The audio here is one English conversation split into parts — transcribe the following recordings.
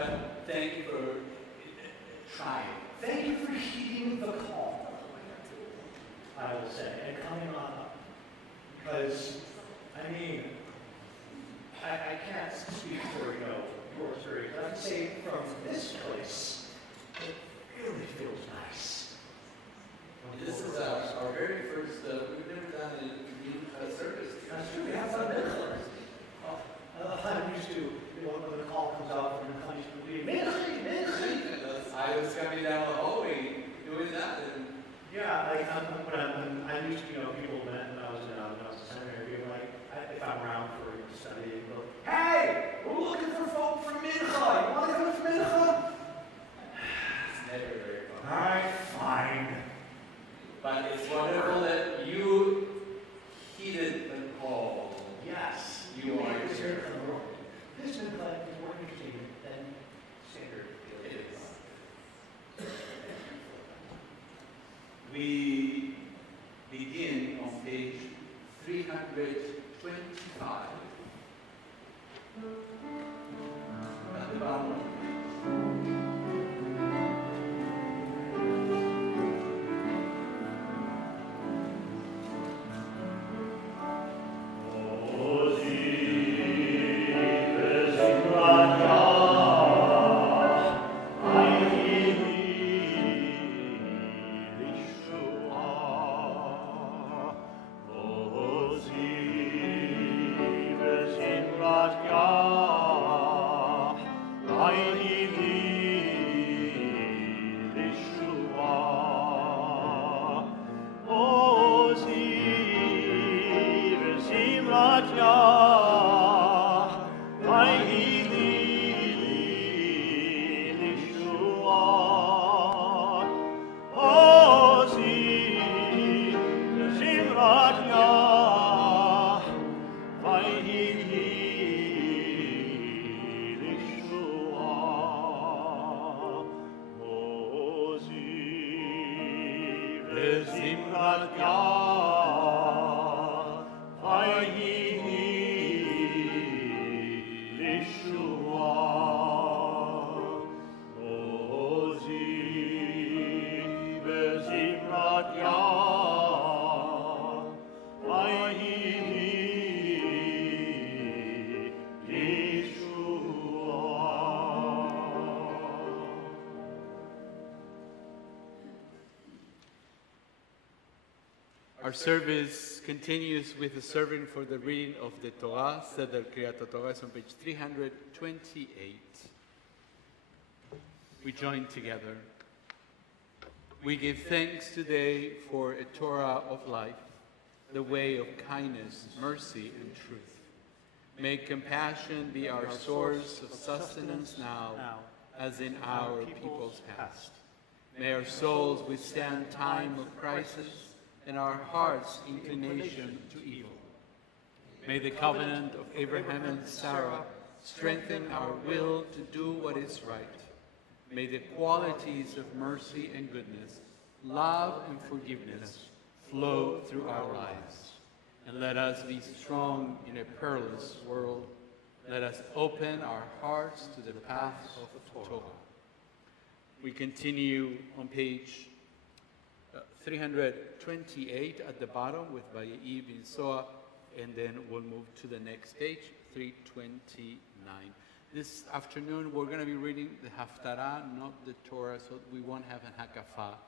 But thank you for trying. Thank you for heeding the call, I will say, and coming on up. Because, I mean, I can't speak for your experience. I can say from this place, it really feels nice. This is our very first, we've never done a service. That's true, we have done it. I'm used to, when the call comes out from the country, I was coming down the hallway doing that. And yeah, like I'm used to, people when I was in seminary, being like, if I'm around for study, they go, hey, we're looking for folk from Mincha. You want to come from Mincha? it's never very fun. All right, fine. But it's wonderful that you heeded the call. Yes, You are here. from the world. This is like more interesting than standard. It is. We begin on page 325 at the bottom. Our service continues with a serving for the reading of the Torah. Seder Kriyat Torah is on page 328. We join together. We give thanks today for a Torah of life, the way of kindness, mercy, and truth. May compassion be our source of sustenance now, as in our people's past. May our souls withstand time of crisis, and our hearts' inclination to evil. May the covenant of Abraham and Sarah strengthen our will to do what is right. May the qualities of mercy and goodness, love and forgiveness flow through our lives. And let us be strong in a perilous world. Let us open our hearts to the path of Torah. We continue on page 328 at the bottom with Vaye'i bin Soa, and then we'll move to the next page, 329. This afternoon we're going to be reading the Haftarah, not the Torah, so we won't have an Hakafah,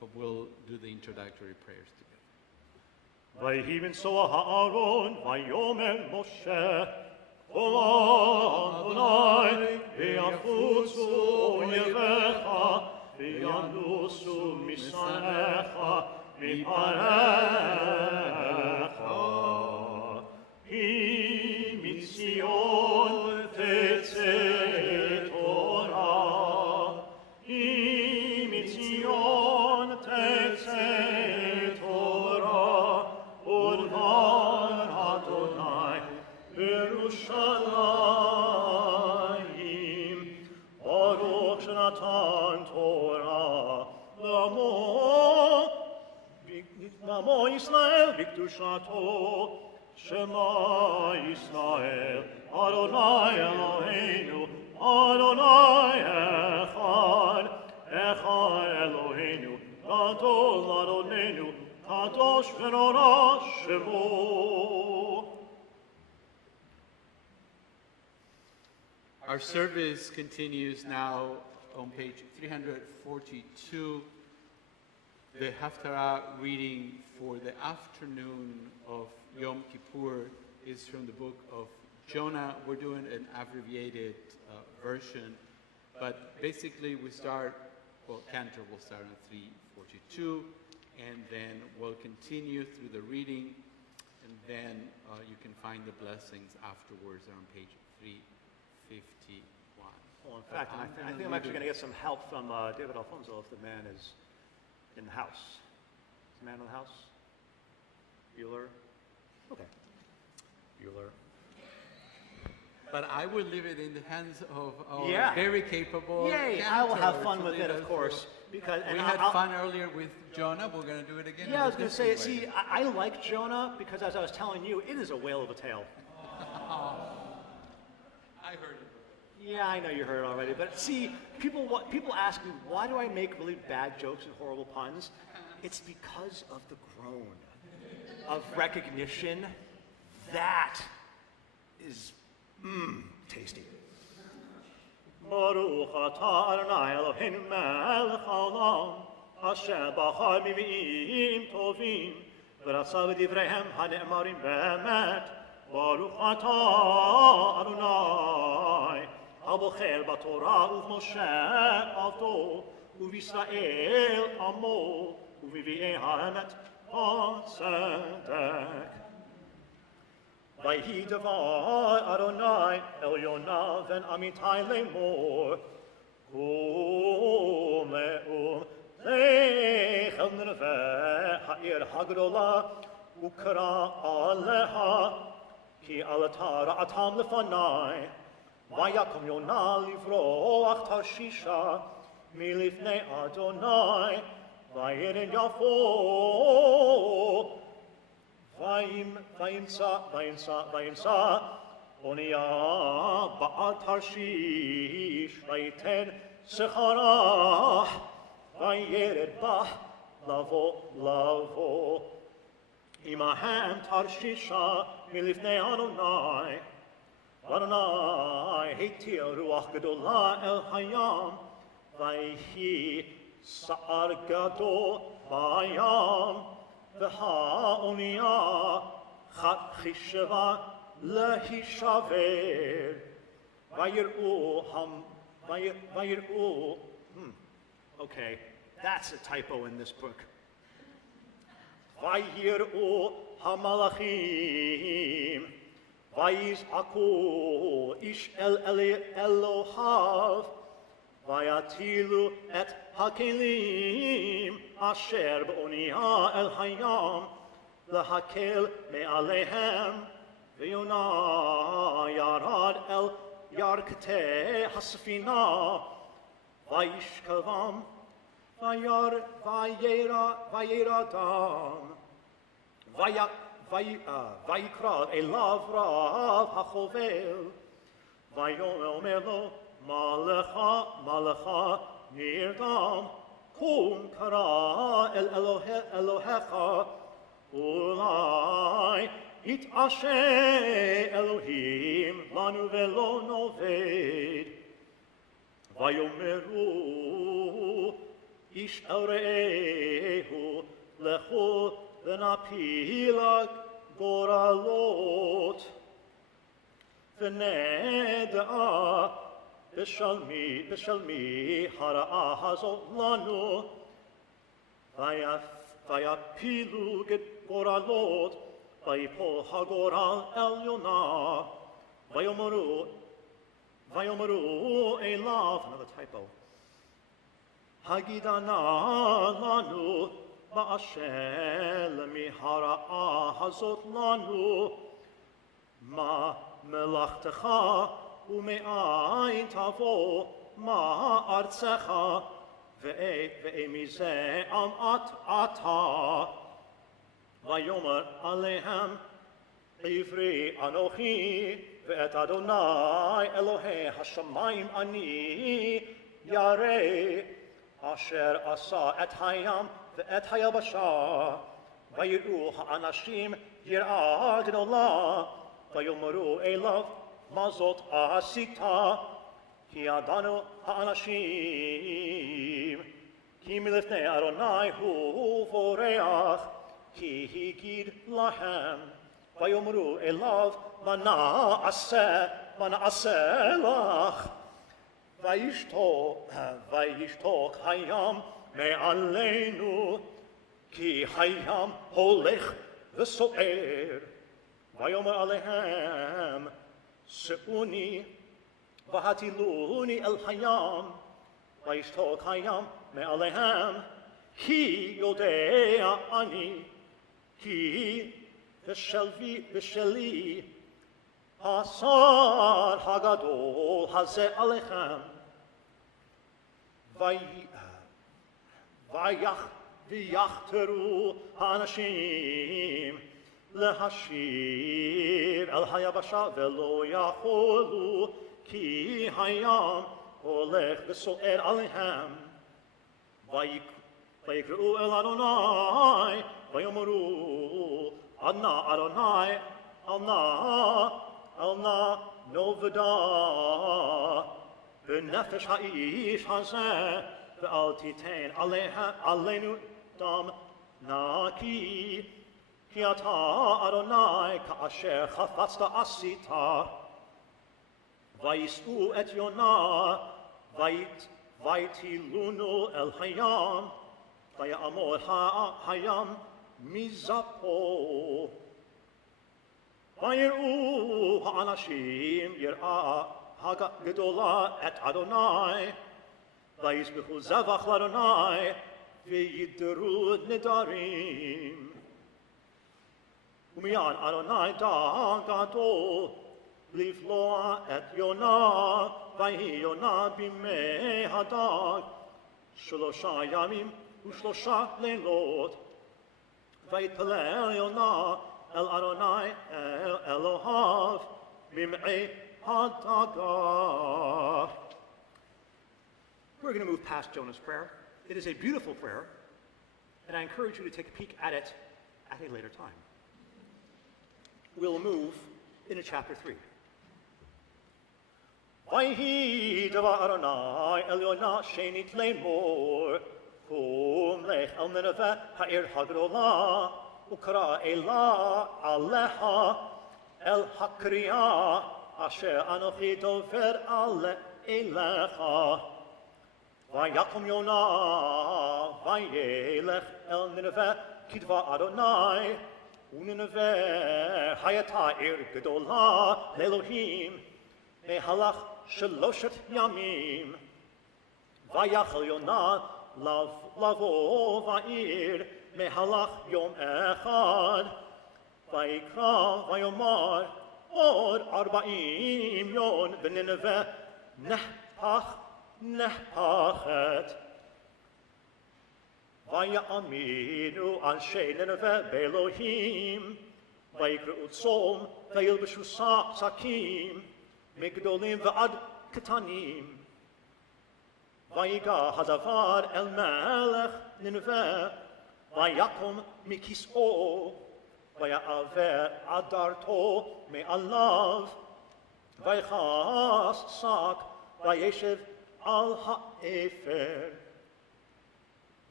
but we'll do the introductory prayers together. Vaye'i bin Soa ha'aron, vayomer Moshe, Ola Adonai, ve'afutzu oyevecha, ve'yanusu misanecha, miparecha. Ki mitzion tetzeh Torah, Ki mitzion tetzeh Torah, Odvar Adonai, Yerushalayim, Baruch Natan Torah, Lamo Yisrael, B'kedushato, Shema Yisrael, Adonai Eloheinu, Adonai Echad, Echad Eloheinu, Gadol Adonenu, Kadosh v'Norah Shemo. Our service continues now on page 342. The Haftarah reading for the afternoon of Yom Kippur is from the book of Jonah. We're doing an abbreviated version, but basically we start, well, Cantor will start on 342, and then we'll continue through the reading, and then you can find the blessings afterwards on page 351. Well, in fact, I think I'm actually going to get some help from David Alfonso if the man is in the house. Is the man in the house? Bueller? Okay. Bueller. But I will leave it in the hands of our Yeah. very capable Yay! I will have Cantor fun to with lead it, of us course. Because We had fun earlier with Jonah. We're going to do it again. Yeah, I was in a going to say, different way. see, I like Jonah because, as I was telling you, it is a whale of a tale. I heard it. Yeah, I know you heard it already, but see, people ask me, why do I make really bad jokes and horrible puns? It's because of the groan of recognition. That is, tasty. Baruch atah Adonai Eloheinu melech haolam, asher bachar b'mi'im tovim, v'ratza b'divreihem hane'emarim be'emet. Baruch atah Adonai, habocher b'torah u'v'Moshe avdo, u'v'Yisrael amo, u'v'vi'ei ha'emet ha'tzedek. Vayhi davar Adonai el Yonah ben Amitai lemor. Lechel Nineveh ha'ir hagdola ukra aleha ki alatara atam lefanai. Vayakom Yonah livroach Tarshisha milifnei Adonai vayirin yafo. Vayimsa, Onia, Ba'al Tarshish, Vayiten, Sechara, Vayered Ba, Lavo, Imahem Tarshisha, Milifnei Adonai, Heitir Ruach Gedola El Hayam, Vayhi Sa'ar Gadol Bayam, והאונייה חישבה להישבר ויראו Okay, that's a typo in this book. ויראו המלאכים ויזעקו איש אל אלוהיו ויטילו את הכלים אשר באונייה אל הים להקל מעליהם ויונה ירד אל ירכתי הספינה וישכבם וירדם ויקרא אליו רב החובל ויאמר לו מלאכה נרדם קום קרא אל אלוהיך אולי יתעשה אלוהים לנו ולא נאבד ויאמרו איש אל רעהו לכו ונפילה גורלות ונדע בשלמי הרעה הזאת לנו ויפילו גורלות ויפול הגורל אל יונה ויאמרו אליו another typo הגידה נא לנו באשר מהרעה הזאת לנו מה מלאכתך ומאין תבוא מה ארצך ומזה עם אתה ויאמר עליהם עברי אנוכי ואת אדוני אלוהי השמיים אני ירא, אשר עשה את הים ואת היבשה, ויראו האנשים יראה גדולה, ויאמרו אליו, מה זאת עשית? כי ידענו האנשים, כי מלפני אדוני הוא בורח, כי הגיד להם, ויאמרו אליו, מה נעשה לך? וישתוק הים מעלינו, כי הים הולך וסוער. ויאמר עליהם, שאוני והטילוני אל הים, וישתוק הים מעליהם, כי יודע אני, כי בשלי השר הגדול הזה עליכם. ויחתרו האנשים להשיב אל היבשה ולא יכולו, כי הים הולך וסוער עליהם. ויקראו אל אדוני ויאמרו, אדוני אדוני אל נא נאבדה בנפש האיש הזה, ואל תיתן עלינו דם נקי, כי אתה אדוני כאשר חפצת עשית. ויישאו את יונה ויטילונו אל הים, ויעמוד הים מזפו. ויראו האנשים יראה הגדולה את אדוני, ויזבחו זבח לאדוני, וידרו נדרים. ומיד אדוני דן גדול לבלוע את יונה, ויהי יונה בימי הדג 3 ימים ו3 לילות. ויתפלל יונה אל אדוני אל אלוהיו בימי הדגה. We're going to move past Jonah's prayer. It is a beautiful prayer, and I encourage you to take a peek at it at a later time. We'll move into chapter 3. ויהי דבר אדוני אל יונה שנית לאמור, קום לך אל נינווה העיר הגדולה, וקרא אלה עליך אל הקריאה אשר אנוכי דובר אליך. ויקום יונה וילך אל נינווה כדבר אדוני, ונינווה הייתה עיר גדולה לאלוהים, מהלך 3 ימים. ויכל יונה לבוא בעיר מהלך יום אחד, ויקרא ויאמר, עוד 40 יום ונינווה נחפכת. ויאמינו אנשי נינווה באלוהים, ויקראו צום וילבשו שקים, מגדולים ועד קטנים. ויגע הדבר אל מלך נינווה, ויקום מכיסאו, ויעבר אדרתו מעליו, ויכס שק, וישב על האפר.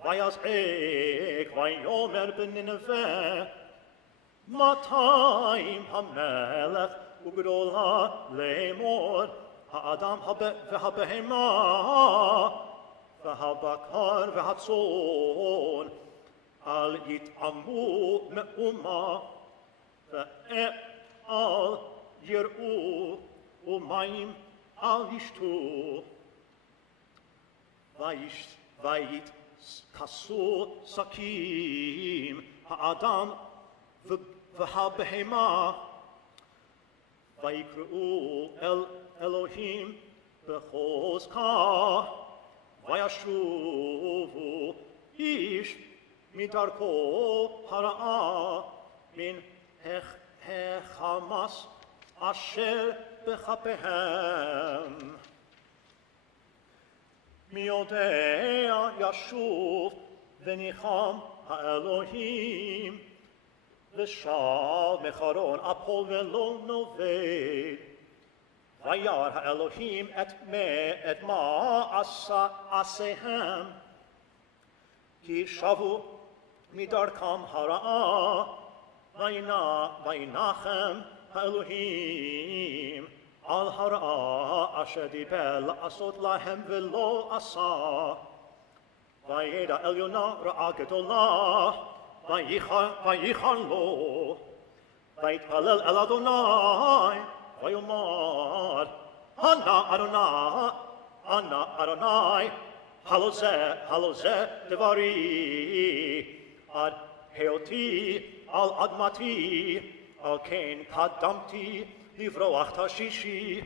ויזעק ויאמר בנינווה, מאתיים המלך וגדולה לאמור, האדם והבהמה והבקר והצאן, אל יטעמו מאומה, ואל יראו, ומים אל ישתו. ויתכסו שקים האדם והבהמה, ויקראו אל אלוהים בחוזקה, וישובו איש מדרכו הרעה מן החמאס אשר בכפיהם. מי יודע ישוב וניחם האלוהים, ושב מחרון אפול ולא נובד. וירא האלוהים את מה עשיהם, כי שבו מדרכם הרעה, וינחם האלוהים על הרעה אשר דיבר לעשות להם ולא עשה. וידע עליונה רעה גדולה, וייחר לו, ויתפלל אל אדוני, ויאמר, אנא אדוני, הלא זה דברי, עד היותי על אדמתי, על כן קדמתי לברוח תשישי,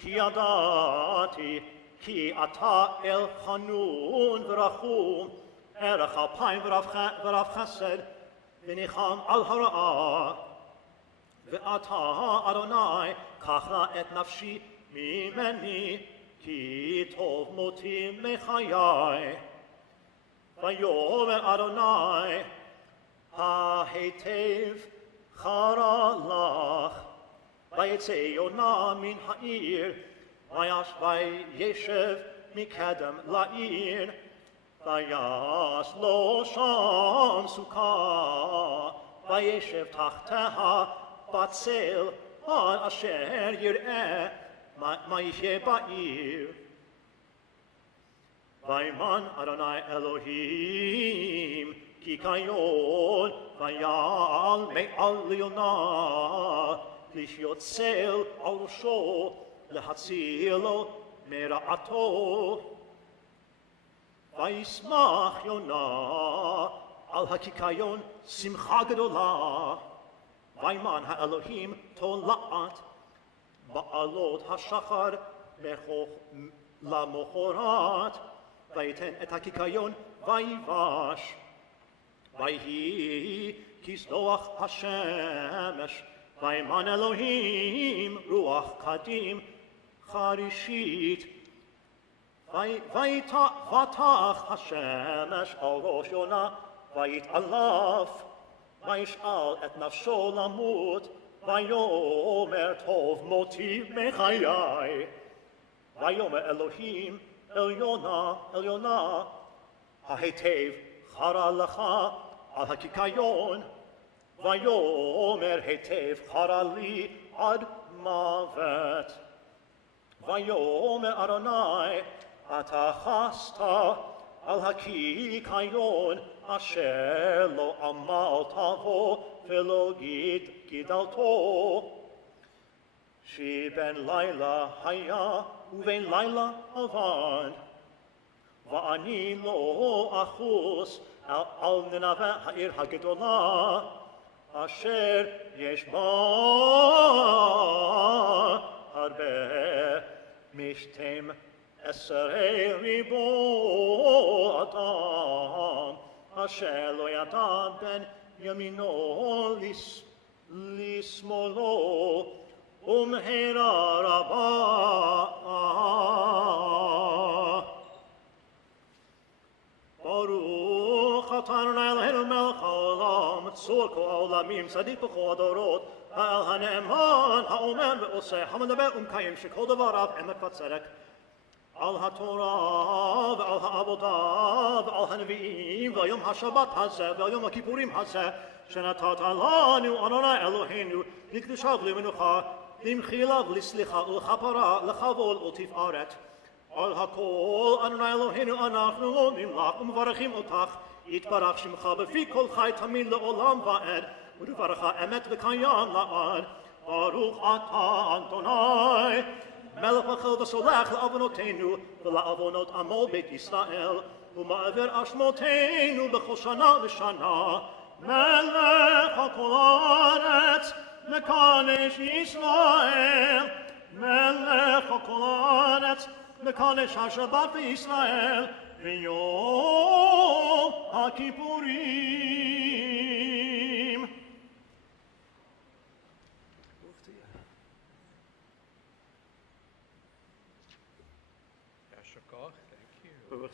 כי ידעתי כי אתה אל חנון ורחום, ערך אפיים ורב חסד, וניחם על הרעה. ואתה, אדוני, קח נא את נפשי ממני, כי טוב מותי מחיי. ויאמר אדוני, ההיטב חרה לך, ויצא יונה מן העיר, וישב מקדם לעיר, ויעש לו שם סוכה, וישב תחתיה בצל, עד אשר יראה מה יחיה בעיר. וימן אדוני אלוהים כי כיון, ויעל מעל ליונה, לחיות צל על ראשו, להצילו מרעתו. וישמח יונה על הקיקיון שמחה גדולה. וימן האלוהים תולעת בעלות השחר למחרת, ויתן את הקיקיון ויבש. ויהי כזרוח השמש, וימן אלוהים רוח קדים חרישית. ותח השמש על ראש יונה, ויתעלף, וישאל את נפשו למות, ויאמר טוב מותי מחיי. ויאמר אלוהים אל יונה, ההיטב חרה לך על הקיקיון. ויאמר היטב חרה לי עד מוות. ויאמר אדוני, אתה חסת על הקיקיון אשר לא עמלת בו ולא גידלתו. שבין לילה היה ובין לילה אבד, ואני לא אחוס על ננבה העיר הגדולה, אשר יש בה הרבה משתים עשרה ריבו אדם, אשר לא ידע בין ימינו לשמאלו, ומהרה רבה. ברוך אתה אדוני אלוהינו מלך העולם, צור כל העולמים, צדיק בכל הדורות, האל הנאמן, האומר ועושה, המדבר ומקיים, שכל דבריו אמת וצדק. על התורה ועל העבודה ועל הנביאים ועל יום השבת הזה ועל יום הכיפורים הזה, שנתת לנו אדוני אלוהינו לקדושה ולמנוחה, למחילה ולסליחה ולכפרה, לכבוד ולתפארת. על הכל אדוני אלוהינו אנחנו נמלך ומברכים אותך, יתברך שמך בפי כל חי תמיד לעולם ועד, ודברך אמת וקיים לעד. ברוך אתה אדוני מלך מחל וסולח לעוונותינו ולעוונות עמו בית ישראל, ומעביר אשמותינו בכל שנה ושנה. מלך על כל הארץ, מקדש ישראל, מלך על כל הארץ, מקדש השבת בישראל, ויום הכיפורים.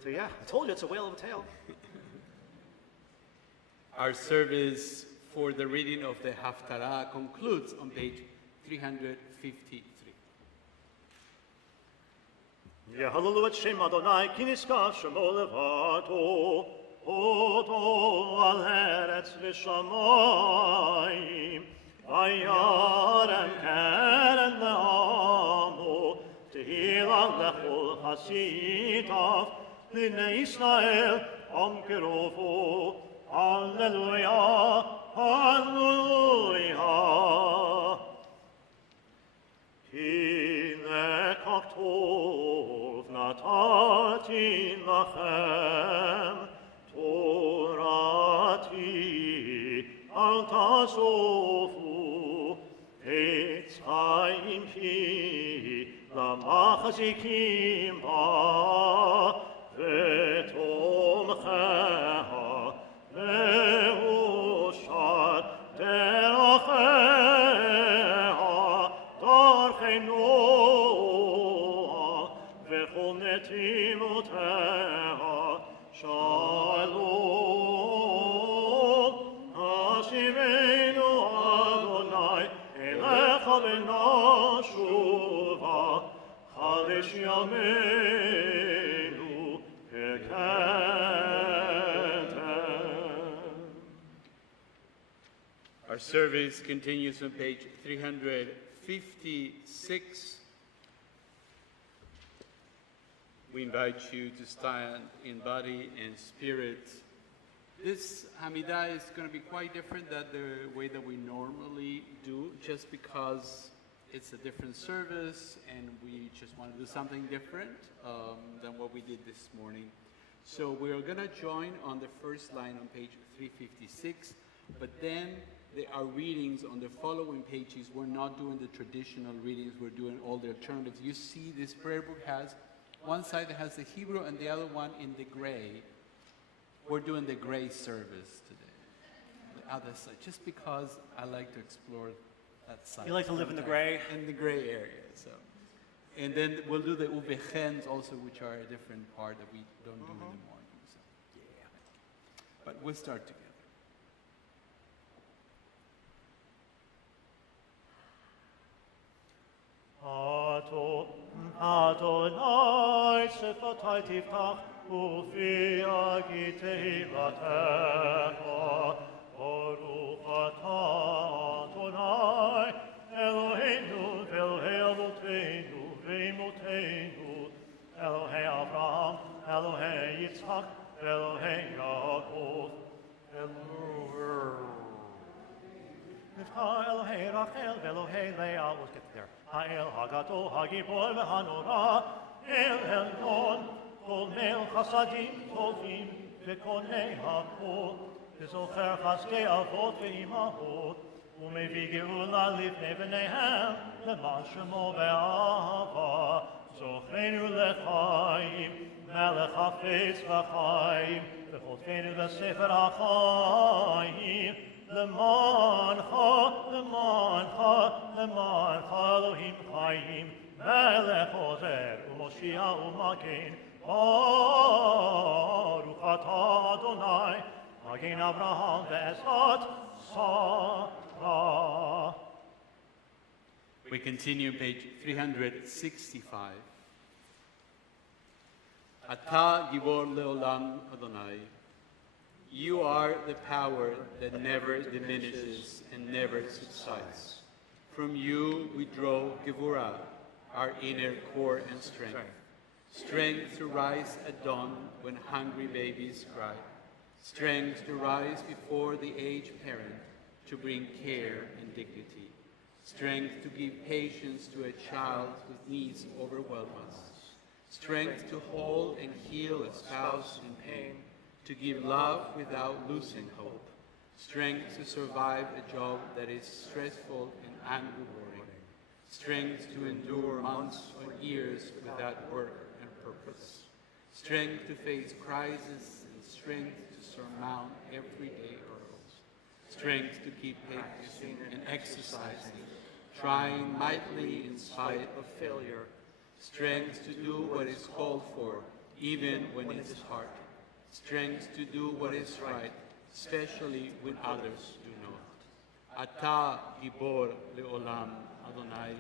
Yeah, I told you it's a whale of a tale. Our service for the reading of the Haftarah concludes on page 353. Hallelujah, et Shem Adonai, ki niskaf shemo levato, oto al eretz v'shamayim, vayarem keren le'amo, tehillah lechol hasitav, l'nei Yisrael, am kerovo, Hallelujah, Hallelujah. Ki lekach tov natati lachem, Torati al tasofu, Eitz haim hi lamachzikim ba, V'tomcheha Mehushad deracheha darchei Noah v'chol netimoteha shalom Hashivenu Adonai elecha v'nashuva Chalish yameinu Our service continues on page 356. We invite you to stand in body and spirit. This Hamidah is going to be quite different than the way that we normally do, just because it's a different service and we just want to do something different than what we did this morning. So we're going to join on the first line on page 356, but then there are readings on the following pages. We're not doing the traditional readings, we're doing all the alternatives. You see this prayer book has, one side that has the Hebrew and the other one in the gray. We're doing the gray service today. The other side, just because I like to explore that side. You like to live in the gray? In the gray area, so. And then we'll do the ubechens also, which are a different part that we don't do in the morning. So. Yeah. But we'll start together. Adonai sefatai tiftach ufi agitei vatecha Baruch atah Adonai Eloheinu ve'Elohei avoteinu ve'imoteinu Elohei Avraham Elohei Yitzchak ve'Elohei Yaakov Elohei Rachel ve'Elohei Leah. We'll get there. Ha'el Hagato Hagibor ve'Hanora El Elyon Kol Mel Chasadim Tovim Ve'Konei Hakol V'Zocher Chaskei Avot Ve'imahot U'Mevi Geula Livnei B'neihem Leman Shemo Be'ahava Zochreinu Lechaim Melech Hafetz V'Chaim V'Chotfeinu V'Sefer HaChaim Lemancha, Lemancha, Lemancha, Elohim Chaim, Melech Ozer, U'Moshiach U'Magen, Baruch atah Adonai, Magen Avraham ve'Esat Sarah. We continue page 365. Ata Gibor Leolam Adonai. You are the power that never diminishes and never subsides. From you we draw Gevurah, our inner core and strength. Strength to rise at dawn when hungry babies cry. Strength to rise before the aged parent to bring care and dignity. Strength to give patience to a child whose needs overwhelm us. Strength to hold and heal a spouse in pain. To give love without losing hope, strength to survive a job that is stressful and unrewarding, strength to endure months or years without work and purpose, strength to face crisis and strength to surmount everyday hurdles, strength to keep practicing and exercising, trying mightily in spite of failure, strength to do what is called for, even when it's hard, strength to do what is right, especially when others do not. Ata Gibor Leolam Adonai,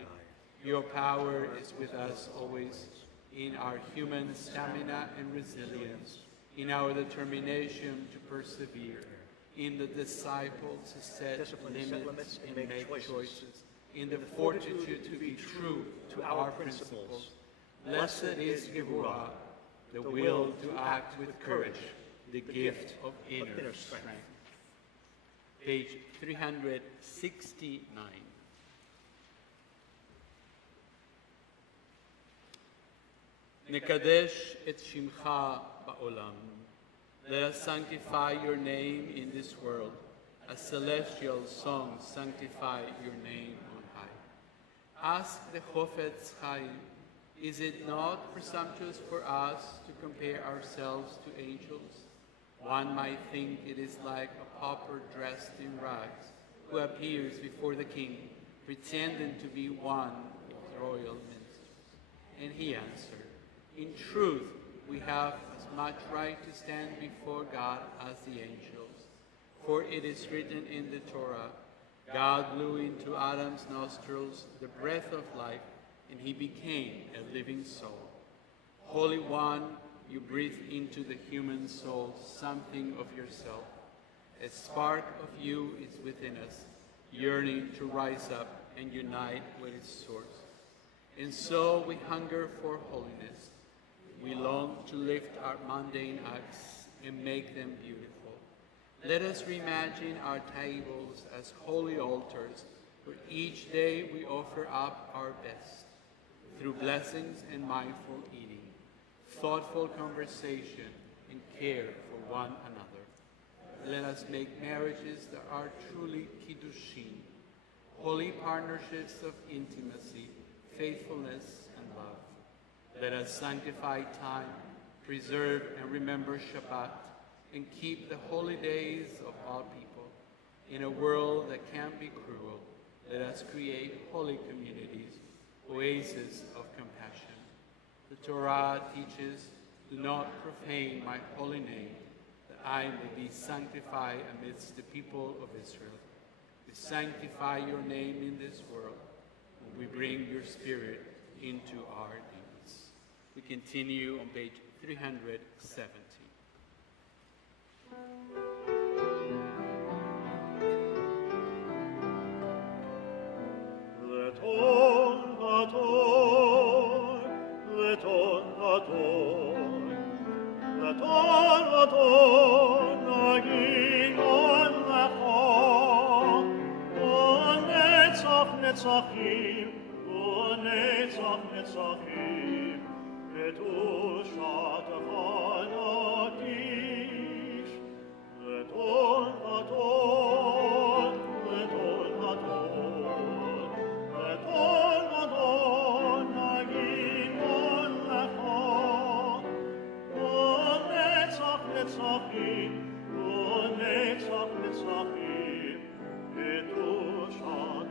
your power is with us always, in our human stamina and resilience, in our determination to persevere, in the disciples to set limits and make choices, in the fortitude to be true to our principles. Blessed is Gevurah, the will to act with courage, the gift of inner strength. Page 369. Nekadesh et Shimcha ba'olam. Let us sanctify your name in this world. As celestial songs sanctify your name on high. Ask the Chofetz Chaim, is it not presumptuous for us to compare ourselves to angels? One might think it is like a pauper dressed in rags, who appears before the king, pretending to be one of the royal ministers. And he answered, in truth, we have as much right to stand before God as the angels. For it is written in the Torah, God blew into Adam's nostrils the breath of life, and he became a living soul. Holy One, you breathe into the human soul something of yourself. A spark of you is within us, yearning to rise up and unite with its source. And so we hunger for holiness. We long to lift our mundane acts and make them beautiful. Let us reimagine our tables as holy altars, where each day we offer up our best, through blessings and mindful eating, thoughtful conversation, and care for one another. Let us make marriages that are truly kiddushin, holy partnerships of intimacy, faithfulness, and love. Let us sanctify time, preserve and remember Shabbat, and keep the holy days of all people. In a world that can be cruel, let us create holy communities, oases of compassion. The Torah teaches, do not profane my holy name, that I may be sanctified amidst the people of Israel. We sanctify your name in this world, and we bring your spirit into our deeds. We continue on page 370. Netzachim, netzach netzachim, kedushat Hanakish, Leton Adon, Leton Adon, Leton Adon, Nagimon Lecha, netzach netzachim, netzach netzachim, kedushat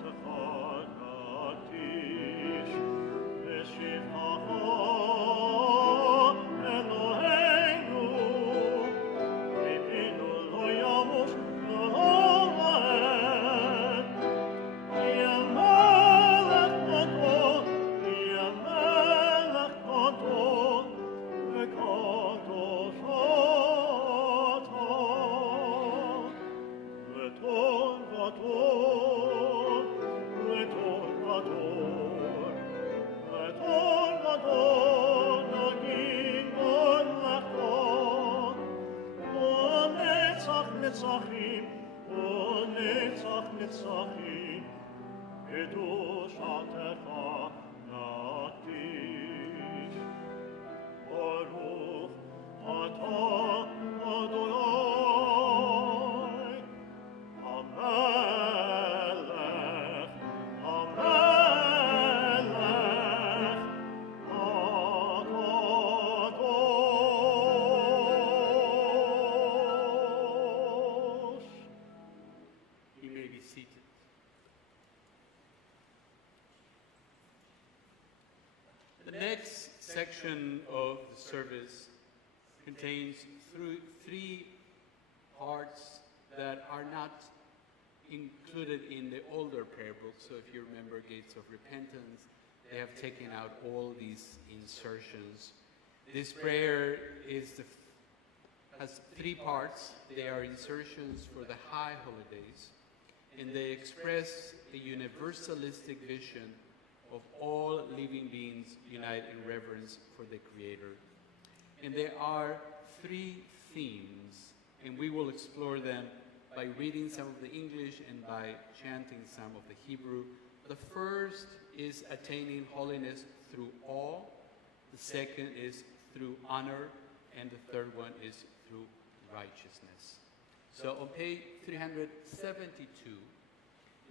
Netzachim, netzach netzachim, kedushatecha natish. Baruch atah Adonai, Hamelech, Hamelech, You may be seated. section of the service contains three parts that are not included in the older prayer book. So if you remember Gates of Repentance, they have taken out all these insertions. This prayer has three parts. They are insertions for the high holidays, and they express a universalistic vision of all living beings unite in reverence for the Creator. And there are three themes, and we will explore them by reading some of the English and by chanting some of the Hebrew. The first is attaining holiness through awe. The second is through honor. And the third one is through righteousness. So on page 372,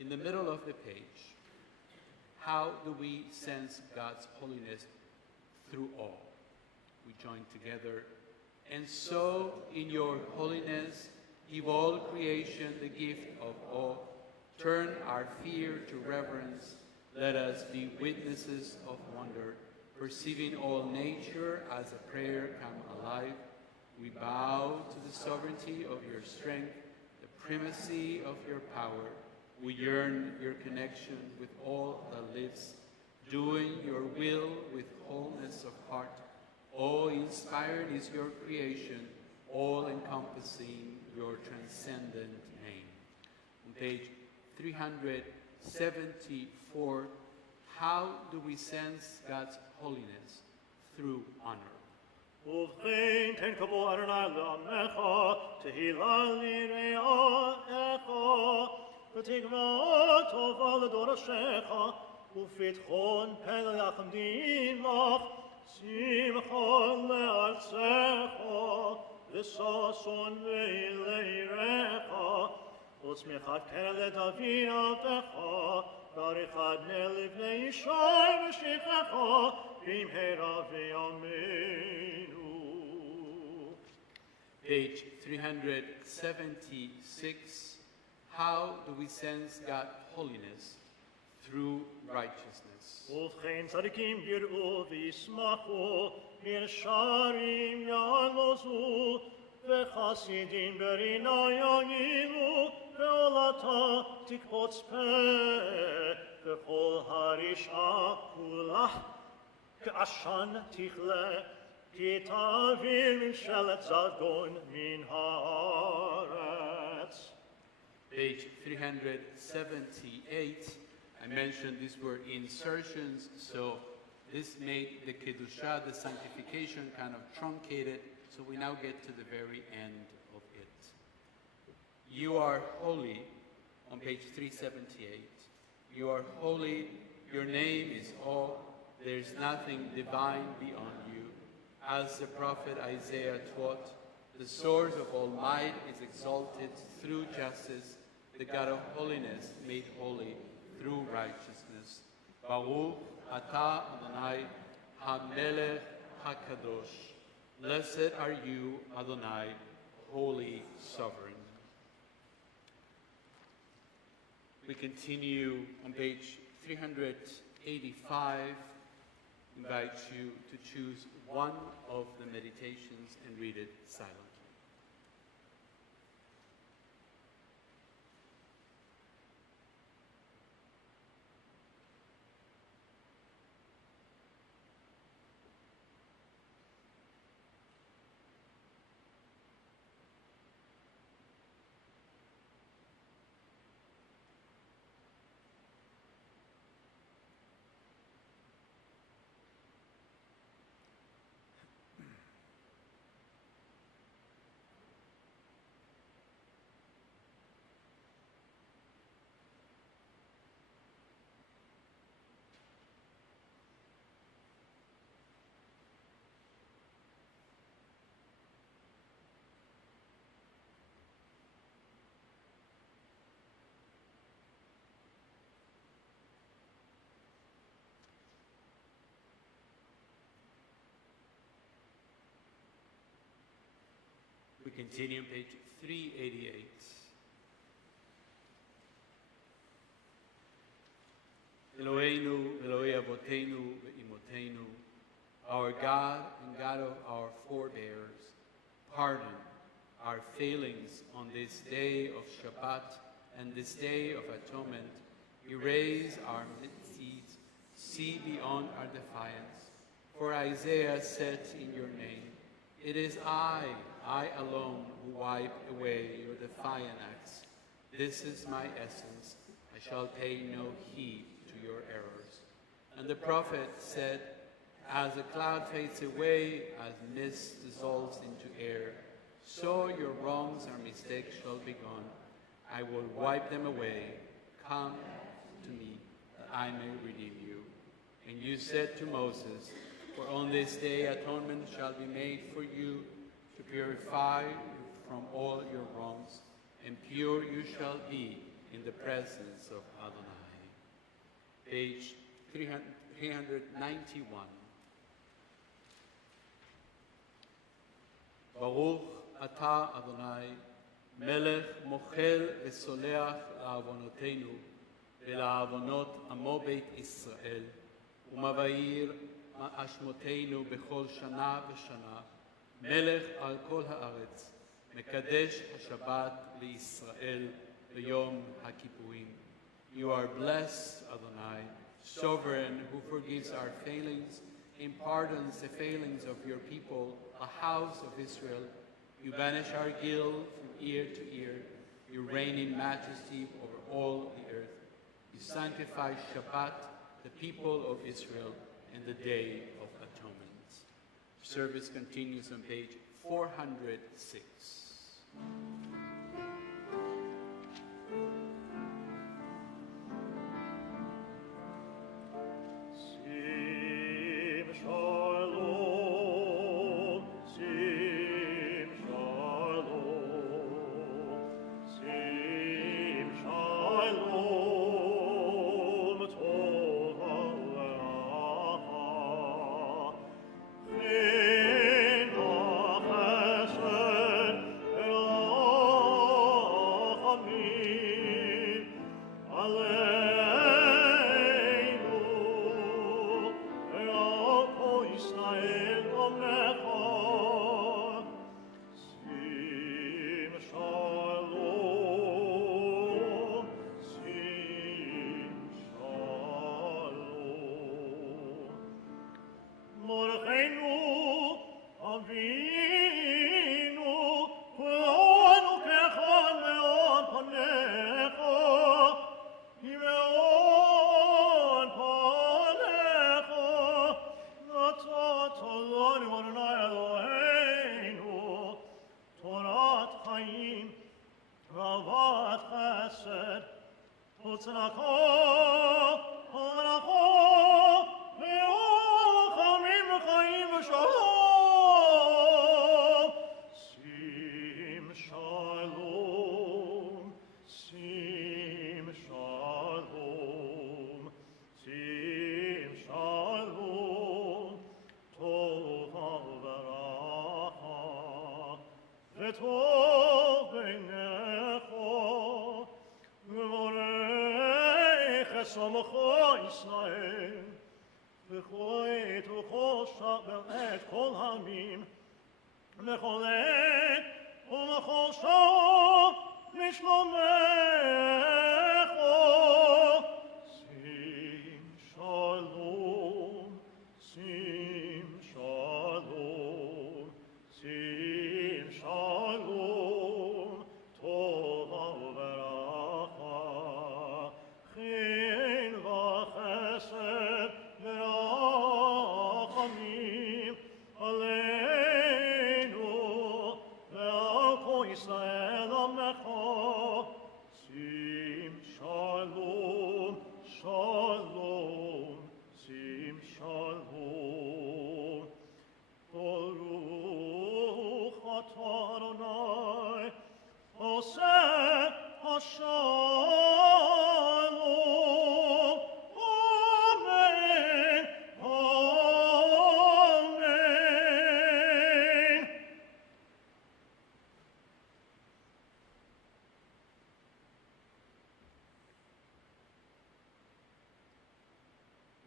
in the middle of the page, how do we sense God's holiness? Through awe. We join together. And so, in your holiness, give all creation the gift of awe. Turn our fear to reverence. Let us be witnesses of wonder, perceiving all nature as a prayer come alive. We bow to the sovereignty of your strength, the primacy of your power. We yearn your connection with all that lives, doing your will with wholeness of heart. Awe-inspired is your creation, all-encompassing your transcendent name. On page 374, how do we sense God's holiness? Through honor. ובכן תן כבוד אדוני לעמך, תהילה ליראתך, ותקווה טובה לדורשיך, ופתחון פלא יחמדים לך, שמחה לארצך, וששון ליראך, וצמיחת קרן לדוד עבדך, ועריכת בני לבני ישי ושפחך, במהרה וימינו. Page 376. How do we sense God's holiness? Through righteousness. ובכן צדיקים יראו וישמחו, ישרים יעלוזו, וחסידים ברינה יעילו, ועולתה תקפוץ פה, וכל הרשעה כולה כעשן תכלה, כי תעביר ממשלת זדון מן הארץ. Page 378. I mentioned these were insertions, so this made the Kedusha, the sanctification, kind of truncated, so we now get to the very end of it. You are holy, on page 378. You are holy, your name is all, there's nothing divine beyond you. As the prophet Isaiah taught, the source of all might is exalted through justice, the God of holiness made holy through righteousness. Baruch atah Adonai HaMelech HaKadosh. Blessed are you, Adonai, holy sovereign. We continue on page 385. Invite you to choose one of the meditations and read it silently. We continue on page 388. Eloheinu, Eloi Avotenu, ve'imotenu, our God and God of our forebears, pardon our failings on this day of Shabbat and this day of atonement. Erase our misdeeds, see beyond our defiance. For Isaiah said in your name, it is I alone, who wipe away your defiant acts. This is my essence. I shall pay no heed to your errors. And the prophet said, as a cloud fades away, as mist dissolves into air, so your wrongs and mistakes shall be gone. I will wipe them away. Come to me, that I may redeem you. And you said to Moses, for on this day atonement shall be made for you to purify you from all your wrongs, and pure you shall be in the presence of Adonai. Page 391. Baruch atah Adonai, melech mochel וסולח לעוונותינו ולעוונות עמו בית ישראל, ומבעיר אשמותינו בכל שנה ושנה, מלך על כל הארץ, מקדש השבת לישראל ביום הכיפורים. You are blessed, Adonai, sovereign, who forgives our failings and pardons the failings of your people, a house of Israel. You banish our guilt from ear to ear. You reign in majesty over all the earth. You sanctify Shabbat, the people of Israel, and the Day of Atonement. Service continues on page 406.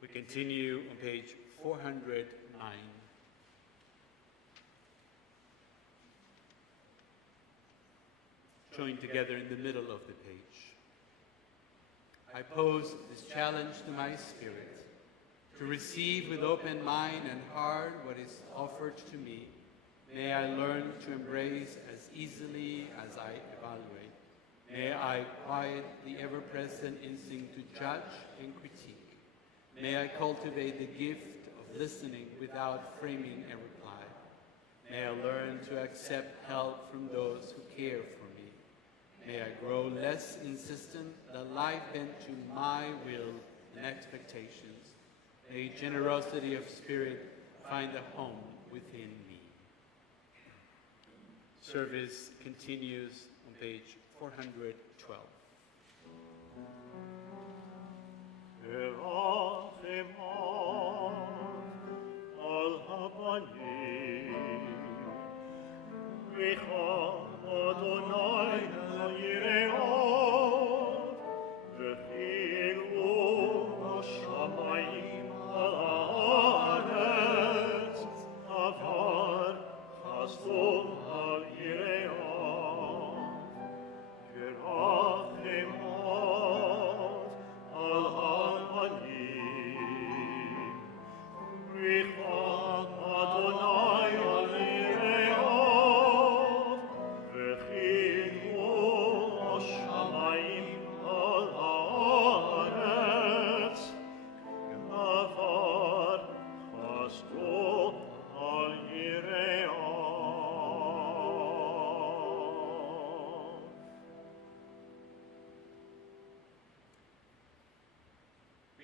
We continue on page 492. ein. Join together in the middle of the page. I pose this challenge to my spirit, to receive with open mind and heart what is offered to me. May I learn to embrace as easily as I evaluate. May I quiet the ever-present instinct to judge and critique. May I cultivate the gift of listening without framing a reply. May I learn to accept help from those who care for me. May I grow less insistent, the life bent to my will and expectations. May generosity of spirit find a home within me. Service continues on page 412.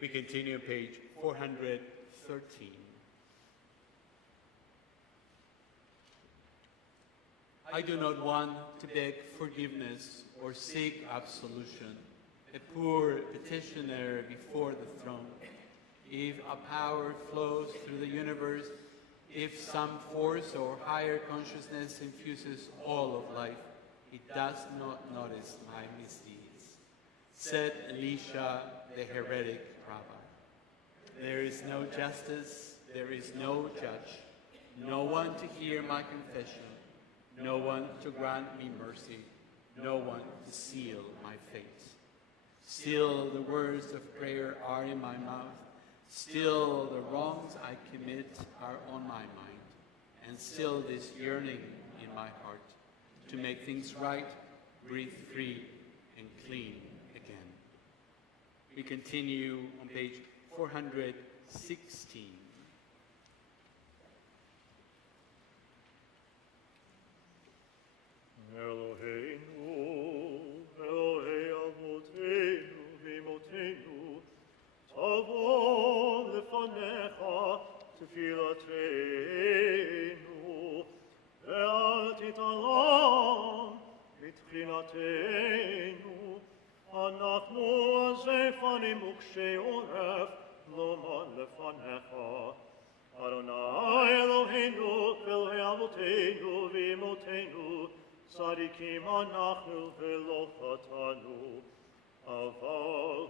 We continue on page 413. I do not want to beg forgiveness or seek absolution, a poor petitioner before the throne. If a power flows through the universe, if some force or higher consciousness infuses all of life, it does not notice my misdeeds. Said Elisha, the heretic rabbi. There is no justice, there is no judge, no one to hear my confession, no one to grant me mercy, no one to seal my fate. Still the words of prayer are in my mouth, still the wrongs I commit are on my mind, and still this yearning in my heart to make things right, breathe free, and clean again. We continue on page 416. Eloheinu, Elohei Avotenu, V'imotenu, Tavo lefanecha tefilatenu, ve'al titalam mitchinatenu, anachnu azefani mukshe oref, loman lefanecha. Adonai Eloheinu, Elohei Avotenu, V'imotenu, Tzadikim anachnu v'lo chatanu, aval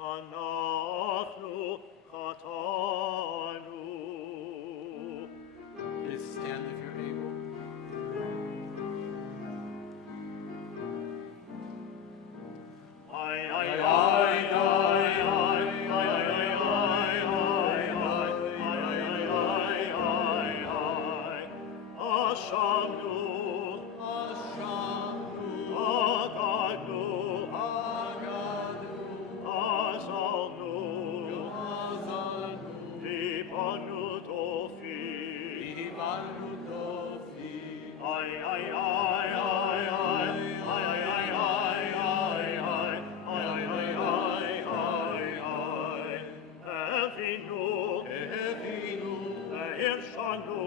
anachnu chatanu. Please stand if you're able. Ay, ay, ay, ay, ay, ay, ay, Ashanu, Agadu, Azalnu, Libanu Dofi, ay, ay, ay, ay, ay, ay, ay, ay, ay, ay, ay, ay, Evinu, Ehirshanu,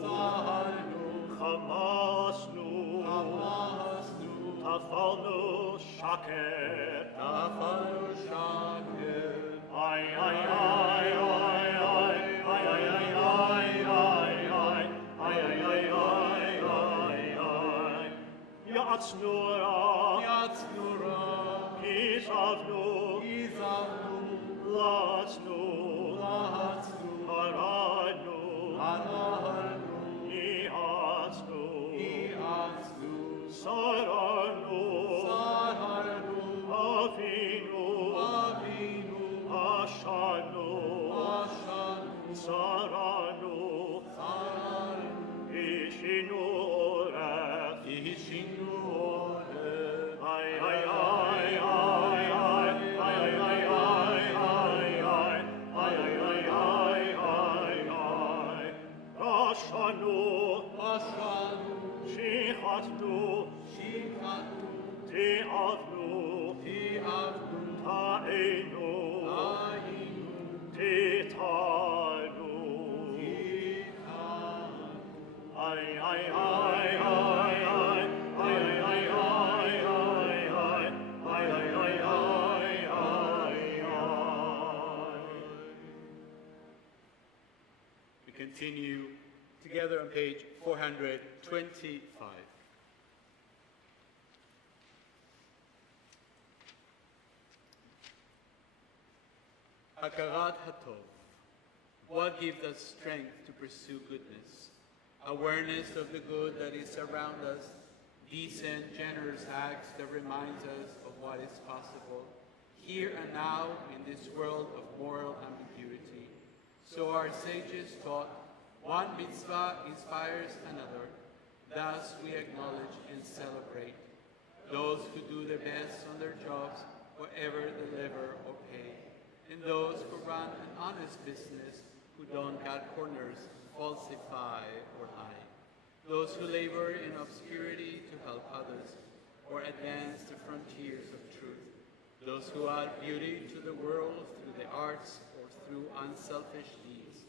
Zahanu, Chamasnu, Tafalnu, Shaker, ay, ay, ay, ay, ay, ay, ay, ay, ay, ay, ay, ay, ay, Yatsnura, Izavnu, Saranu, Ishinu Oref, Ay, ay, ay, ay, ay, ay, ay, ay, ay, ay, ay, ay, ay, ay, ay. Rashanu, Shichatnu, Ti'avnu, Ta'enu, Titanu. Ay, ay, ay, ay, ay, ay, ay, ay, ay, ay, ay, ay, ay, ay, ay, ay. We continue together on page 425. Hakarat Hatov. What gives us strength to pursue goodness? Awareness of the good that is around us, decent, generous acts that reminds us of what is possible, here and now in this world of moral ambiguity. So our sages taught, one mitzvah inspires another. Thus we acknowledge and celebrate those who do their best on their jobs, whatever the labor or pay, and those who run an honest business, who don't cut corners, falsify, or lie. Those who labor in obscurity to help others, or advance the frontiers of truth. Those who add beauty to the world through the arts or through unselfish deeds.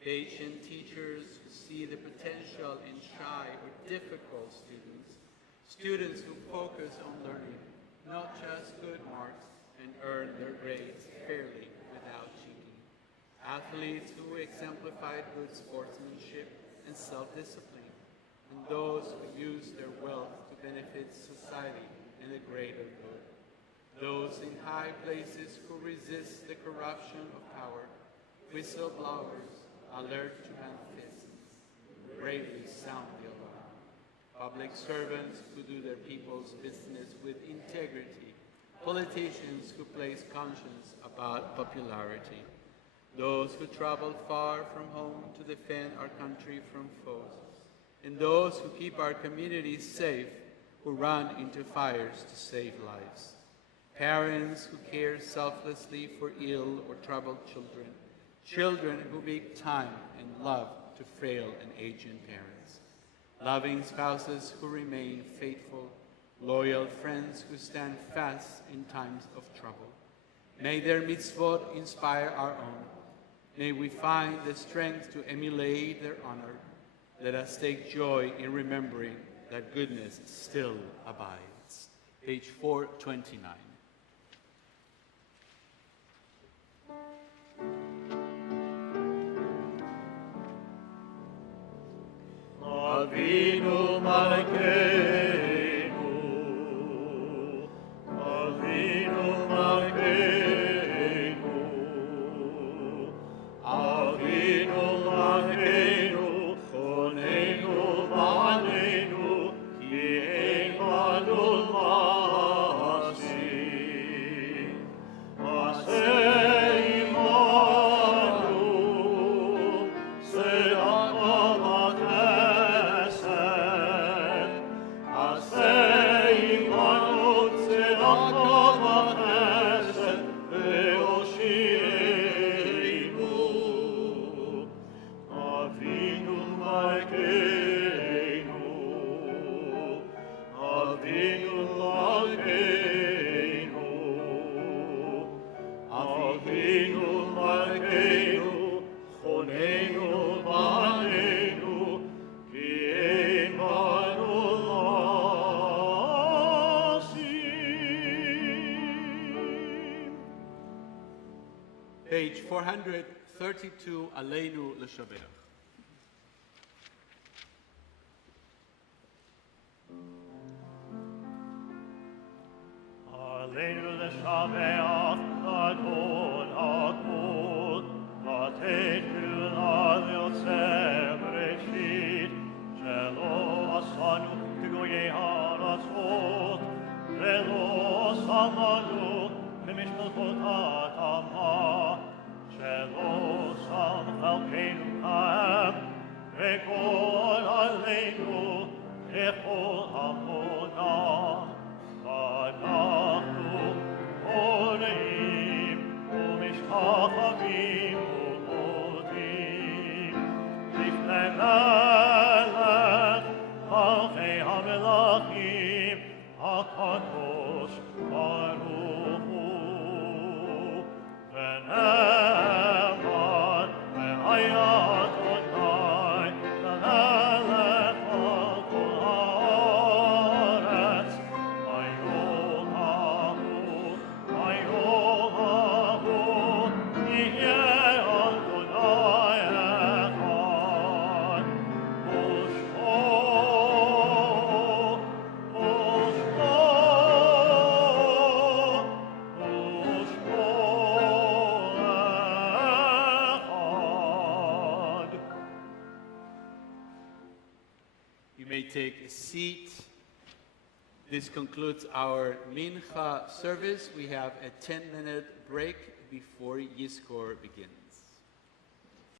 Patient teachers who see the potential in shy or difficult students. Students who focus on learning, not just good marks, and earn their grades fairly without cheating. Athletes who exemplify good sportsmanship and self-discipline, and those who use their wealth to benefit society and the greater good. Those in high places who resist the corruption of power, whistleblowers, alert to malfeasance, bravely sound the alarm. Public servants who do their people's business with integrity, politicians who place conscience about popularity, those who travel far from home to defend our country from foes, and those who keep our communities safe, who run into fires to save lives. Parents who care selflessly for ill or troubled children, children who make time and love to frail and aging parents, loving spouses who remain faithful, loyal friends who stand fast in times of trouble. May their mitzvot inspire our own. May we find the strength to emulate their honor. Let us take joy in remembering that goodness still abides. Page 429. Avinu Malkeinu, Avinu Malkeinu, Avinu Malkeinu, Chonenu Ba'aleinu, Ki ein banu ma'asim. Aseh imanu, Se'at Page 432, Aleinu L'Shabech. Aleinu l'shabeach Adon Akod, Vatet Gilad Yotzeh Bereshit, Shelo asanu k'goyei ha'aratzot, Velo samanu b'mishpatot ha'tama, Shelo samchel בכל העונה, ואנחנו עולים ומשתחווים ומודים לפני מלך מלכי המלכים הקדוש ברוך הוא, ונאמר והיה אדוני למלך על כל הארץ, ביום ההוא יהיה אדוני אחד, You may take a seat. This concludes our Mincha service. We have a 10-minute break before Yizkor begins.